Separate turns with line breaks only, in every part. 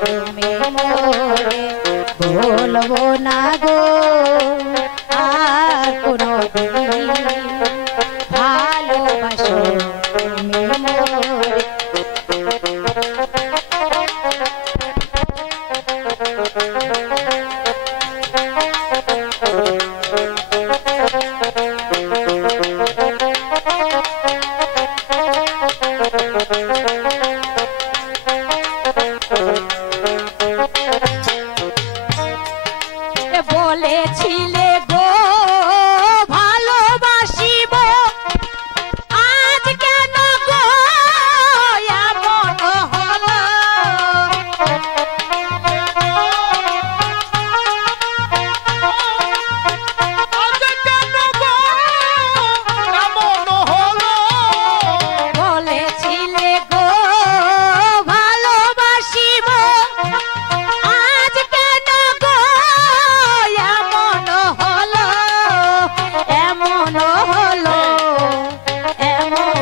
তুমি মোরে বলব না গো আর কোনো ভালোবাসো তুমি মোরে
Thank you.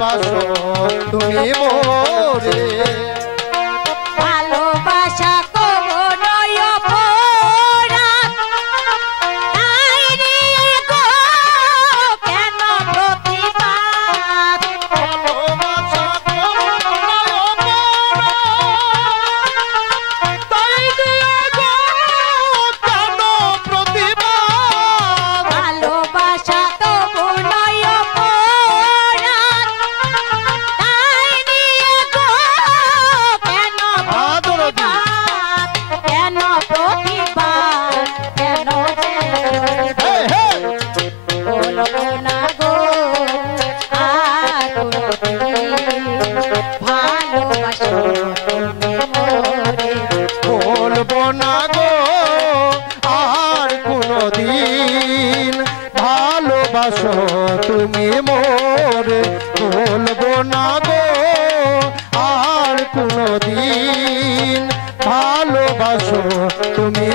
ভালোবাসো তুমি মোরে তুমি মোর
বলব না গো আর কোনদিন ভালোবাসো তুমি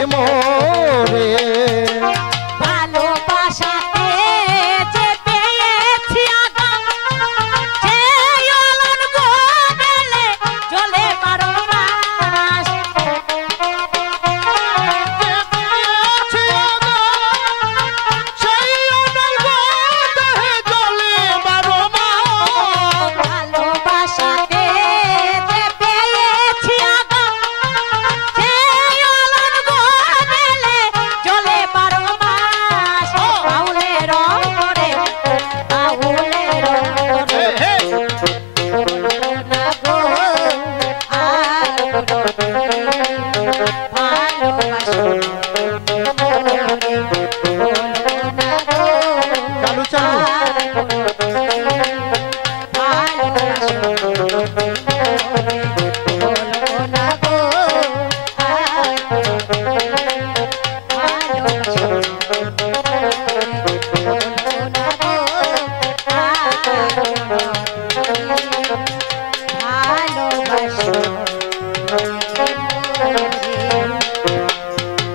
Thank you.